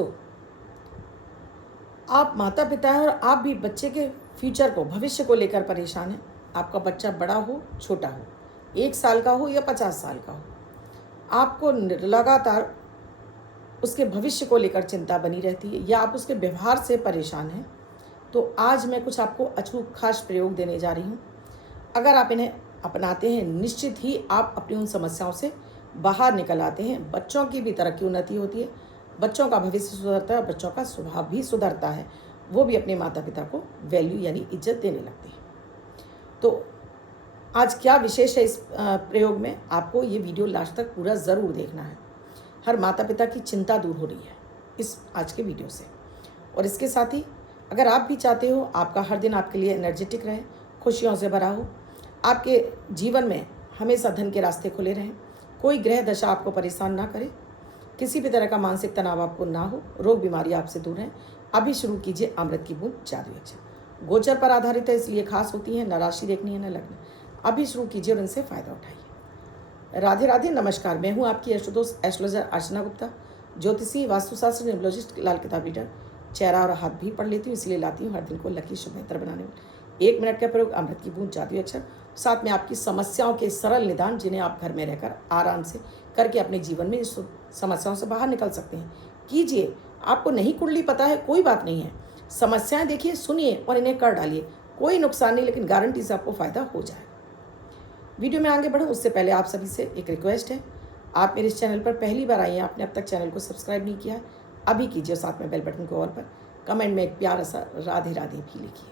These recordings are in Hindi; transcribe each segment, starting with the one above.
दोस्तों, आप माता पिता हैं और आप भी बच्चे के फ्यूचर को, भविष्य को लेकर परेशान हैं। आपका बच्चा बड़ा हो, छोटा हो, 1 साल का हो या 50 साल का हो, आपको लगातार उसके भविष्य को लेकर चिंता बनी रहती है या आप उसके व्यवहार से परेशान हैं, तो आज मैं कुछ आपको अचूक खास प्रयोग देने जा रही हूँ। अगर आप इन्हें अपनाते हैं, निश्चित ही आप अपनी उन समस्याओं से बाहर निकल आते हैं। बच्चों की भी तरक्की उन्नति होती है, बच्चों का भविष्य सुधरता है, बच्चों का स्वभाव भी सुधरता है, वो भी अपने माता पिता को वैल्यू यानी इज्जत देने लगते हैं। तो आज क्या विशेष है इस प्रयोग में, आपको ये वीडियो लास्ट तक पूरा ज़रूर देखना है। हर माता पिता की चिंता दूर हो रही है इस आज के वीडियो से। और इसके साथ ही अगर आप भी चाहते हो आपका हर दिन आपके लिए एनर्जेटिक रहे, खुशियों से भरा हो, आपके जीवन में हमेशा धन के रास्ते खुले रहें, कोई ग्रह दशा आपको परेशान ना करे, किसी भी तरह का मानसिक तनाव आपको ना हो, रोग बीमारी आपसे दूर रहें, अभी शुरू कीजिए अमृत की बूंद जादू यक्षर। गोचर पर आधारित है, इसलिए खास होती है, न राशि देखनी है न लग्न। अभी शुरू कीजिए और इनसे फ़ायदा उठाइए। राधे राधे, नमस्कार। मैं हूँ आपकी एस्ट्रोदोस्त एस्ट्रोलॉजर अर्चना गुप्ता, ज्योतिषी, वास्तुशास्त्र, न्यूमरोलॉजिस्ट, लाल किताब रीडर। चेहरा और हाथ भी पढ़ लेती हूँ, इसलिए लाती हूँ हर दिन को लकी शुभ बेहतर बनाने में 1 मिनट का प्रयोग अमृत की बूंद जादू अक्षर। साथ में आपकी समस्याओं के सरल निदान, जिन्हें आप घर में रहकर आराम से करके अपने जीवन में इस समस्याओं से बाहर निकल सकते हैं। कीजिए। आपको नहीं कुंडली पता है, कोई बात नहीं है, समस्याएं देखिए, सुनिए और इन्हें कर डालिए। कोई नुकसान नहीं, लेकिन गारंटी से आपको फ़ायदा हो जाएगा। वीडियो में आगे बढ़ूँ उससे पहले आप सभी से एक रिक्वेस्ट है, आप मेरे इस चैनल पर पहली बार आई हैं, आपने अब तक चैनल को सब्सक्राइब नहीं किया है, अभी कीजिए। साथ में बेल बटन को ऑल पर, कमेंट में एक प्यारा सा राधे राधे भी लिखिए।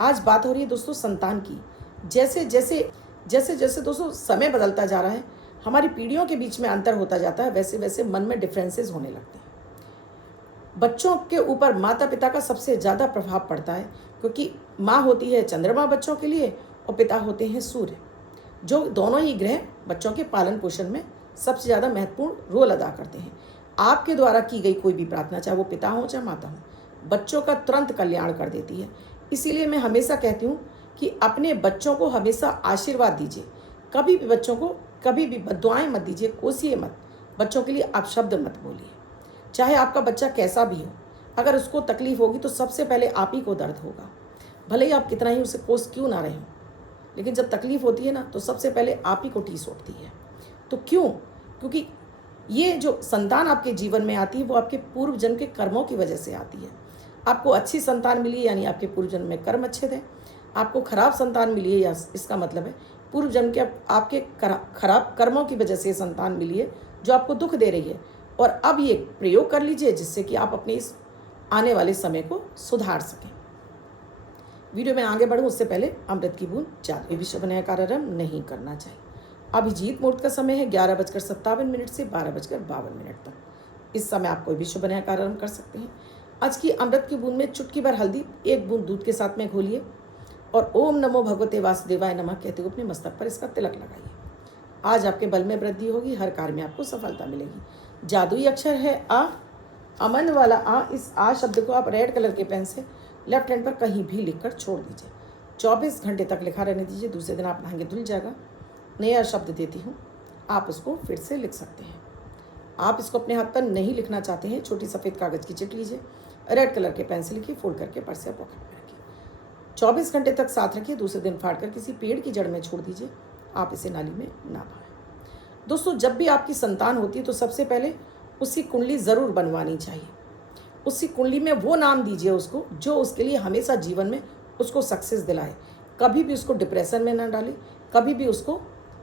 आज बात हो रही है दोस्तों संतान की। जैसे जैसे दोस्तों समय बदलता जा रहा है, हमारी पीढ़ियों के बीच में अंतर होता जाता है, वैसे वैसे मन में डिफरेंसेस होने लगते हैं। बच्चों के ऊपर माता पिता का सबसे ज़्यादा प्रभाव पड़ता है, क्योंकि माँ होती है चंद्रमा बच्चों के लिए और पिता होते हैं सूर्य, जो दोनों ही ग्रह बच्चों के पालन पोषण में सबसे ज़्यादा महत्वपूर्ण रोल अदा करते हैं। आपके द्वारा की गई कोई भी प्रार्थना, चाहे वो पिता हो चाहे माता हो, बच्चों का तुरंत कल्याण कर देती है। इसीलिए मैं हमेशा कहती हूँ कि अपने बच्चों को हमेशा आशीर्वाद दीजिए, कभी भी बच्चों को कभी भी बद्दुआएं मत दीजिए, कोसिए मत। बच्चों के लिए आप शब्द मत बोलिए, चाहे आपका बच्चा कैसा भी हो। अगर उसको तकलीफ होगी तो सबसे पहले आप ही को दर्द होगा, भले ही आप कितना ही उसे कोस क्यों ना रहे हो, लेकिन जब तकलीफ होती है ना, तो सबसे पहले आप ही को ठीस उठती है। तो क्यों? क्योंकि ये जो संतान आपके जीवन में आती है, वो आपके पूर्व जन्म के कर्मों की वजह से आती है। आपको अच्छी संतान मिली है, यानी आपके पूर्व जन्म में कर्म अच्छे थे। आपको खराब संतान मिली है, या इसका मतलब है पूर्व जन्म के आपके खराब कर्मों की वजह से संतान मिली है, जो आपको दुख दे रही है। और अब ये प्रयोग कर लीजिए, जिससे कि आप अपने इस आने वाले समय को सुधार सकें। वीडियो में आगे बढ़ूँ उससे पहले अमृत की बूंद जादू। ये विश्व बनाया कार्यक्रम नहीं करना चाहिए। अभिजीत मुहूर्त का समय है 11:57 से 12:52 तक। इस समय आप कोई भी शुभ बनाया कार्यक्रम कर सकते हैं। आज की अमृत की बूंद में चुटकी भर हल्दी 1 बूंद दूध के साथ में घोलिए और ओम नमो भगवते वासुदेवाय नमः कहते हुए अपने मस्तक पर इसका तिलक लगाइए। आज आपके बल में वृद्धि होगी, हर कार्य में आपको सफलता मिलेगी। जादुई अक्षर है आ, अमन वाला आ। इस आ शब्द को आप रेड कलर के पेन से लेफ्ट हैंड पर कहीं भी लिखकर छोड़ दीजिए। 24 घंटे तक लिखा रहने दीजिए। दूसरे दिन आप नहाएंगे धुल जाएगा। नया शब्द देती हूँ, आप उसको फिर से लिख सकते हैं। आप इसको अपने हाथ पर नहीं लिखना चाहते हैं, छोटी सफ़ेद कागज़ की चिट लीजिए, रेड कलर के पेन से लिखिए, फोल्ड करके पर्स या पॉकेट में रखिए। 24 घंटे तक साथ रखिए। दूसरे दिन फाड़ कर किसी पेड़ की जड़ में छोड़ दीजिए। आप इसे नाली में ना बहाएं। दोस्तों, जब भी आपकी संतान होती है तो सबसे पहले उसकी कुंडली ज़रूर बनवानी चाहिए। उसी कुंडली में वो नाम दीजिए उसको, जो उसके लिए हमेशा जीवन में उसको सक्सेस दिलाए। कभी भी उसको डिप्रेशन में ना डाले, कभी भी उसको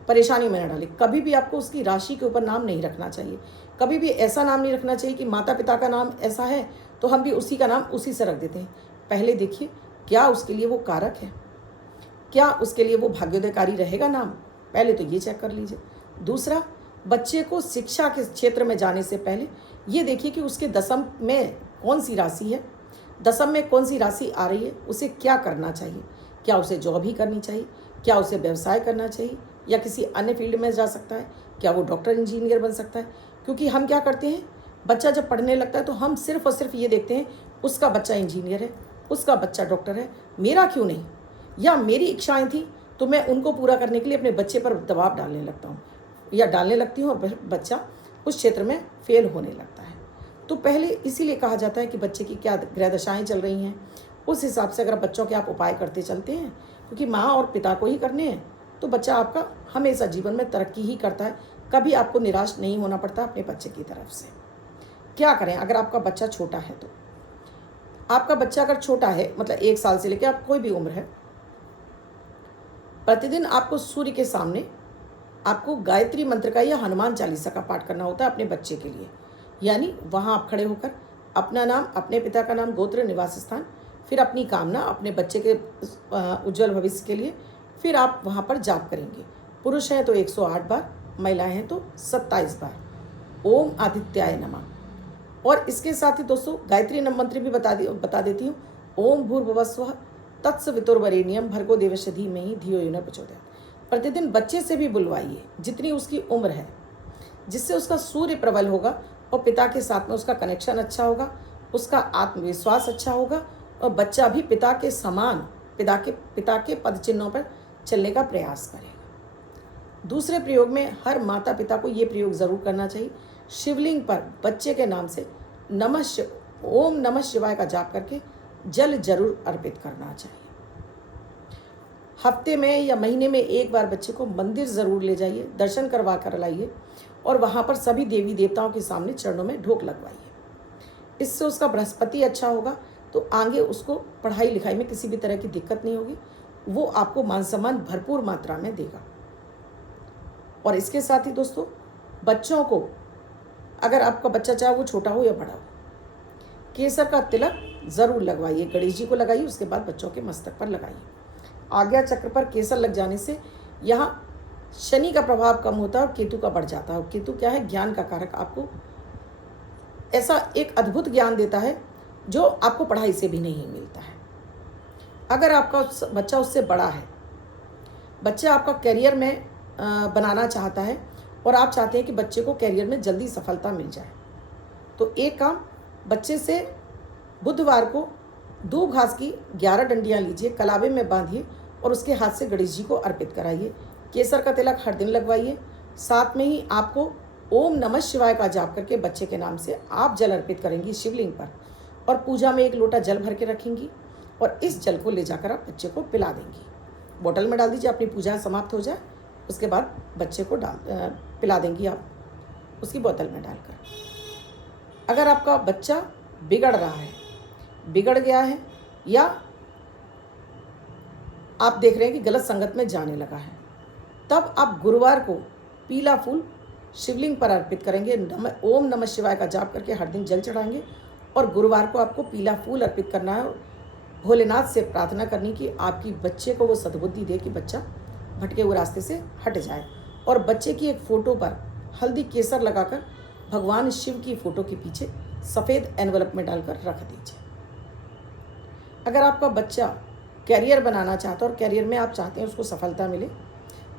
परेशानी में ना डाले। कभी भी आपको उसकी राशि के ऊपर नाम नहीं रखना चाहिए। कभी भी ऐसा नाम नहीं रखना चाहिए कि माता पिता का नाम ऐसा है तो हम भी उसी का नाम उसी से रख देते हैं। पहले देखिए क्या उसके लिए वो कारक है, क्या उसके लिए वो भाग्योदयकारी रहेगा नाम, पहले तो ये चेक कर लीजिए। दूसरा, बच्चे को शिक्षा के क्षेत्र में जाने से पहले ये देखिए कि उसके दशम में कौन सी राशि है, दशम में कौन सी राशि आ रही है, उसे क्या करना चाहिए। क्या उसे जॉब ही करनी चाहिए, क्या उसे व्यवसाय करना चाहिए, या किसी अन्य फील्ड में जा सकता है, क्या वो डॉक्टर इंजीनियर बन सकता है। क्योंकि हम क्या करते हैं, बच्चा जब पढ़ने लगता है तो हम सिर्फ और सिर्फ ये देखते हैं उसका बच्चा इंजीनियर है, उसका बच्चा डॉक्टर है, मेरा क्यों नहीं, या मेरी इच्छाएं थी तो मैं उनको पूरा करने के लिए अपने बच्चे पर दबाव डालने लगता हूँ या डालने लगती हूँ, और बच्चा उस क्षेत्र में फेल होने लगता है। तो पहले इसीलिए कहा जाता है कि बच्चे की क्या ग्रह दशाएँ चल रही हैं, उस हिसाब से अगर बच्चों के आप उपाय करते चलते हैं, क्योंकि माँ और पिता को ही करने हैं, तो बच्चा आपका हमेशा जीवन में तरक्की ही करता है। कभी आपको निराश नहीं होना पड़ता अपने बच्चे की तरफ से। क्या करें अगर आपका बच्चा छोटा है तो? आपका बच्चा अगर छोटा है, मतलब 1 साल से लेकर आप कोई भी उम्र है, प्रतिदिन आपको सूर्य के सामने आपको गायत्री मंत्र का या हनुमान चालीसा का पाठ करना होता है अपने बच्चे के लिए। यानी वहाँ आप खड़े होकर अपना नाम, अपने पिता का नाम, गोत्र, निवास स्थान, फिर अपनी कामना अपने बच्चे के उज्जवल भविष्य के लिए, फिर आप वहाँ पर जाप करेंगे। पुरुष हैं तो 108 बार, महिलाएं हैं तो 27 बार। ओम आदित्याय नमः। और इसके साथ ही दोस्तों गायत्री मंत्र भी बता देती हूँ। ओम भूर्भुवस्वः तत्सवितुर्वरेण्यं भर्गो देवस्य धीमहि धियो यो न प्रचोदयात्। प्रतिदिन बच्चे से भी बुलवाइए जितनी उसकी उम्र है, जिससे उसका सूर्य प्रबल होगा और पिता के साथ में उसका कनेक्शन अच्छा होगा, उसका आत्मविश्वास अच्छा होगा और बच्चा भी पिता के समान पिता के पद चिन्हों पर चलने का प्रयास करेगा। दूसरे प्रयोग में हर माता पिता को ये प्रयोग ज़रूर करना चाहिए। शिवलिंग पर बच्चे के नाम से ओम नमः शिवाय का जाप करके जल जरूर अर्पित करना चाहिए। हफ्ते में या महीने में एक बार बच्चे को मंदिर ज़रूर ले जाइए, दर्शन करवा कर लाइए और वहाँ पर सभी देवी देवताओं के सामने चरणों में ढोक लगवाइए। इससे उसका बृहस्पति अच्छा होगा, तो आगे उसको पढ़ाई लिखाई में किसी भी तरह की दिक्कत नहीं होगी। वो आपको मान सम्मान भरपूर मात्रा में देगा। और इसके साथ ही दोस्तों बच्चों को, अगर आपका बच्चा चाहे वो छोटा हो या बड़ा हो, केसर का तिलक ज़रूर लगवाइए। गणेश जी को लगाइए, उसके बाद बच्चों के मस्तक पर लगाइए। आज्ञा चक्र पर केसर लग जाने से यहाँ शनि का प्रभाव कम होता है और केतु का बढ़ जाता है। केतु क्या है? ज्ञान का कारक। आपको ऐसा एक अद्भुत ज्ञान देता है जो आपको पढ़ाई से भी नहीं मिलता है। अगर आपका बच्चा उससे बड़ा है, बच्चा आपका करियर में बनाना चाहता है और आप चाहते हैं कि बच्चे को करियर में जल्दी सफलता मिल जाए, तो एक काम, बच्चे से बुधवार को दूब घास की 11 डंडियाँ लीजिए, कलावे में बांधिए और उसके हाथ से गणेश जी को अर्पित कराइए। केसर का तिलक हर दिन लगवाइए। साथ में ही आपको ओम नमः शिवाय का जाप करके बच्चे के नाम से आप जल अर्पित करेंगी शिवलिंग पर और पूजा में 1 लोटा जल भर के रखेंगी और इस जल को ले जाकर आप बच्चे को पिला देंगी। बोतल में डाल दीजिए, अपनी पूजा समाप्त हो जाए उसके बाद बच्चे को पिला देंगी आप उसकी बोतल में डालकर। अगर आपका बच्चा बिगड़ गया है या आप देख रहे हैं कि गलत संगत में जाने लगा है, तब आप गुरुवार को पीला फूल शिवलिंग पर अर्पित करेंगे। ओम नमः शिवाय का जाप करके हर दिन जल चढ़ाएंगे और गुरुवार को आपको पीला फूल अर्पित करना है। भोलेनाथ से प्रार्थना करनी कि आपकी बच्चे को वो सद्बुद्धि दे कि बच्चा भटके हुए रास्ते से हट जाए। और बच्चे की एक फ़ोटो पर हल्दी केसर लगाकर भगवान शिव की फ़ोटो के पीछे सफ़ेद एनवलप में डालकर रख दीजिए। अगर आपका बच्चा कैरियर बनाना चाहता है और कैरियर में आप चाहते हैं उसको सफलता मिले,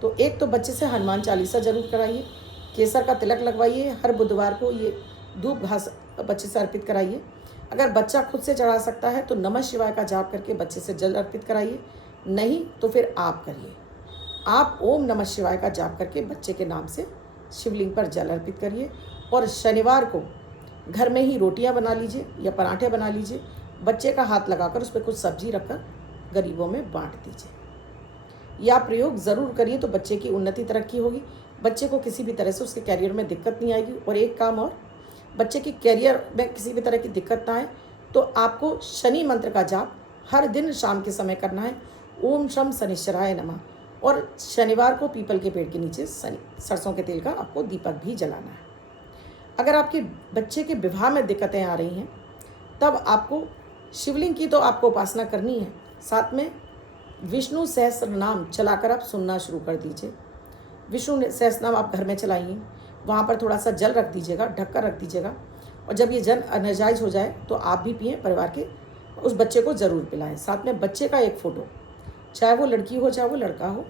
तो एक तो बच्चे से हनुमान चालीसा जरूर कराइए, केसर का तिलक लगवाइए, हर बुधवार को ये दूब घास बच्चे से अर्पित कराइए। अगर बच्चा खुद से चढ़ा सकता है तो नमः शिवाय का जाप करके बच्चे से जल अर्पित कराइए, नहीं तो फिर आप करिए। आप ओम नमः शिवाय का जाप करके बच्चे के नाम से शिवलिंग पर जल अर्पित करिए। और शनिवार को घर में ही रोटियां बना लीजिए या पराठे बना लीजिए, बच्चे का हाथ लगाकर उस पर कुछ सब्जी रखकर गरीबों में बांट दीजिए। यह प्रयोग ज़रूर करिए तो बच्चे की उन्नति तरक्की होगी, बच्चे को किसी भी तरह से उसके कैरियर में दिक्कत नहीं आएगी। और एक काम और, बच्चे की कैरियर में किसी भी तरह की दिक्कत ना आए तो आपको शनि मंत्र का जाप हर दिन शाम के समय करना है। ओम शम शनिश्चराय नमः। और शनिवार को पीपल के पेड़ के नीचे सरसों के तेल का आपको दीपक भी जलाना है। अगर आपके बच्चे के विवाह में दिक्कतें आ रही हैं, तब आपको शिवलिंग की तो आपको उपासना करनी है, साथ में विष्णु सहस्त्र नाम चलाकर आप सुनना शुरू कर दीजिए। विष्णु सहस्त्र नाम आप घर में चलाइए, वहाँ पर थोड़ा सा जल रख दीजिएगा, ढककर रख दीजिएगा और जब ये जल एनर्जाइज हो जाए तो आप भी पिएँ, परिवार के उस बच्चे को ज़रूर पिलाएं। साथ में बच्चे का एक फ़ोटो, चाहे वो लड़की हो चाहे वो लड़का हो,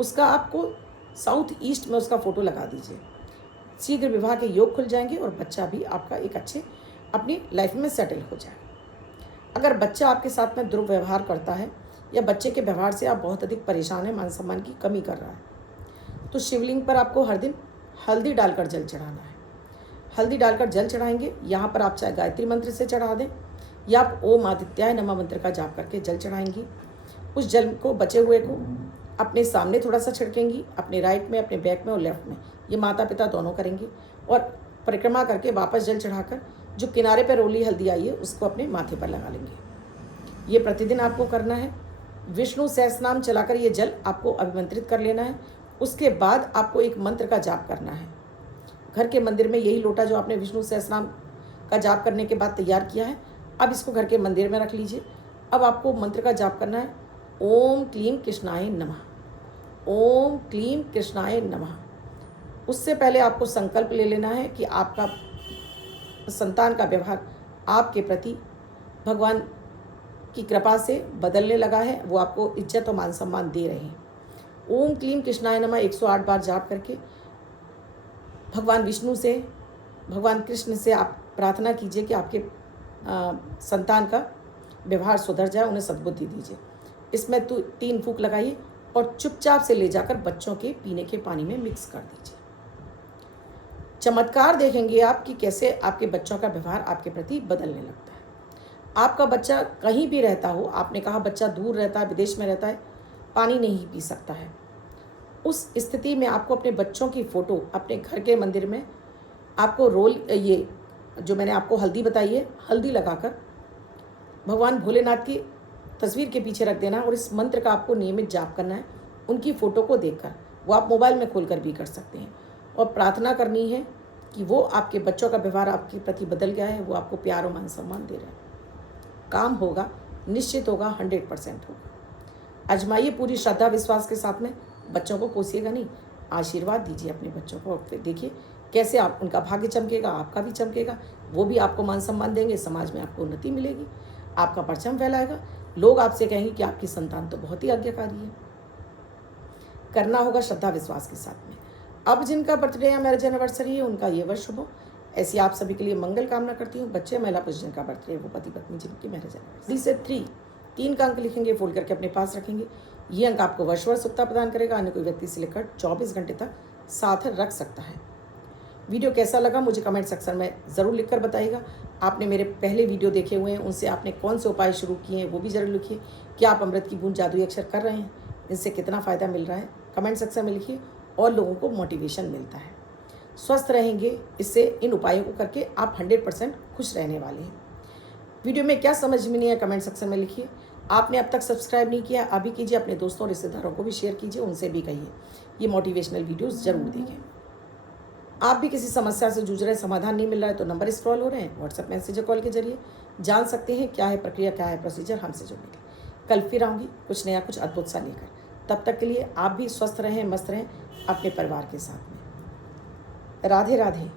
उसका आपको साउथ ईस्ट में उसका फ़ोटो लगा दीजिए। शीघ्र विवाह के योग खुल जाएंगे और बच्चा भी आपका एक अच्छे अपनी लाइफ में सेटल हो जाए। अगर बच्चा आपके साथ में दुर्व्यवहार करता है या बच्चे के व्यवहार से आप बहुत अधिक परेशान हैं, मान सम्मान की कमी कर रहा है, तो शिवलिंग पर आपको हर दिन हल्दी डालकर जल चढ़ाना है। हल्दी डालकर जल चढ़ाएंगे। यहाँ पर आप चाहे गायत्री मंत्र से चढ़ा दें या आप ओम आदित्याय नमः मंत्र का जाप करके जल चढ़ाएंगी। उस जल को बचे हुए को अपने सामने थोड़ा सा छिड़केंगी, अपने राइट में, अपने बैक में और लेफ्ट में। ये माता पिता दोनों करेंगे और परिक्रमा करके वापस जल चढ़ाकर जो किनारे पर रोली हल्दी आई है उसको अपने माथे पर लगा लेंगे। ये प्रतिदिन आपको करना है। विष्णु सहस्रनाम चलाकर ये जल आपको अभिमंत्रित कर लेना है। उसके बाद आपको एक मंत्र का जाप करना है। घर के मंदिर में यही लोटा जो आपने विष्णु सहस्रनाम का जाप करने के बाद तैयार किया है, अब इसको घर के मंदिर में रख लीजिए। अब आपको मंत्र का जाप करना है, ओम क्लीम कृष्णाय नमः, ओम क्लीम कृष्णाय नमः। उससे पहले आपको संकल्प ले लेना है कि आपका संतान का व्यवहार आपके प्रति भगवान की कृपा से बदलने लगा है, वो आपको इज्जत और मान सम्मान दे रहे हैं। ओम क्लीम कृष्णाय नमः 108 बार जाप करके भगवान विष्णु से, भगवान कृष्ण से आप प्रार्थना कीजिए कि आपके संतान का व्यवहार सुधर जाए, उन्हें सद्बुद्धि दीजिए। इसमें 3 फूंक लगाइए और चुपचाप से ले जाकर बच्चों के पीने के पानी में मिक्स कर दीजिए। चमत्कार देखेंगे आप कि कैसे आपके बच्चों का व्यवहार आपके प्रति बदलने लगता है। आपका बच्चा कहीं भी रहता हो, आपने कहा बच्चा दूर रहता है, विदेश में रहता है, पानी नहीं पी सकता है, उस स्थिति में आपको अपने बच्चों की फ़ोटो अपने घर के मंदिर में आपको रोल, ये जो मैंने आपको हल्दी बताई है, हल्दी लगाकर भगवान भोलेनाथ की तस्वीर के पीछे रख देना और इस मंत्र का आपको नियमित जाप करना है उनकी फ़ोटो को देखकर। वो आप मोबाइल में खोलकर भी कर सकते हैं और प्रार्थना करनी है कि वो आपके बच्चों का व्यवहार आपके प्रति बदल गया है, वो आपको प्यार और मान सम्मान दे रहे हैं। काम होगा, निश्चित होगा, 100% होगा। आजमाइए पूरी श्रद्धा विश्वास के साथ में, बच्चों को कोसिएगा नहीं, आशीर्वाद दीजिए अपने बच्चों को। फिर देखिए कैसे आप उनका भाग्य चमकेगा, आपका भी चमकेगा, वो भी आपको मान सम्मान देंगे, समाज में आपको उन्नति मिलेगी, आपका परचम फैलाएगा, लोग आपसे कहेंगे कि आपकी संतान तो बहुत ही आज्ञाकारी है। करना होगा श्रद्धा विश्वास के साथ में। अब जिनका बर्थडे या मैरिज एनिवर्सरी है उनका ये वर्ष शुभ हो, ऐसी आप सभी के लिए मंगल कामना करती हूँ। बच्चे, महिला पुरुष जिनका बर्थडे है वो पति पत्नी जिनकी मैरिज एनिवर्सरी से 3 का अंक लिखेंगे, फोल्ड करके अपने पास रखेंगे। ये अंक आपको वर्षभर सुखता प्रदान करेगा, अन्य कोई व्यक्ति से लेकर 24 घंटे तक साथ रख सकता है। वीडियो कैसा लगा मुझे कमेंट सेक्शन में ज़रूर लिखकर बताइएगा। आपने मेरे पहले वीडियो देखे हुए हैं, उनसे आपने कौन से उपाय शुरू किए हैं वो भी ज़रूर लिखिए। क्या आप अमृत की बूंद जादुई अक्षर कर रहे हैं, इनसे कितना फ़ायदा मिल रहा है, कमेंट सेक्शन में लिखिए और लोगों को मोटिवेशन मिलता है। स्वस्थ रहेंगे इससे, इन उपायों को करके आप 100% खुश रहने वाले हैं। वीडियो में क्या समझ में नहीं है कमेंट सेक्शन में लिखिए। आपने अब तक सब्सक्राइब नहीं किया, अभी कीजिए, अपने दोस्तों और रिश्तेदारों को भी शेयर कीजिए, उनसे भी कहिए ये मोटिवेशनल वीडियोस ज़रूर देखें। आप भी किसी समस्या से जूझ रहे हैं, समाधान नहीं मिल रहा है तो नंबर स्क्रॉल हो रहे हैं, व्हाट्सएप मैसेज कॉल के जरिए जान सकते हैं क्या है प्रक्रिया, क्या है प्रोसीजर, हमसे जुड़ने के। कल फिर आऊँगी कुछ नया, कुछ अद्भुत सा लेकर। तब तक के लिए आप भी स्वस्थ रहें, मस्त रहें अपने परिवार के साथ में। राधे राधे।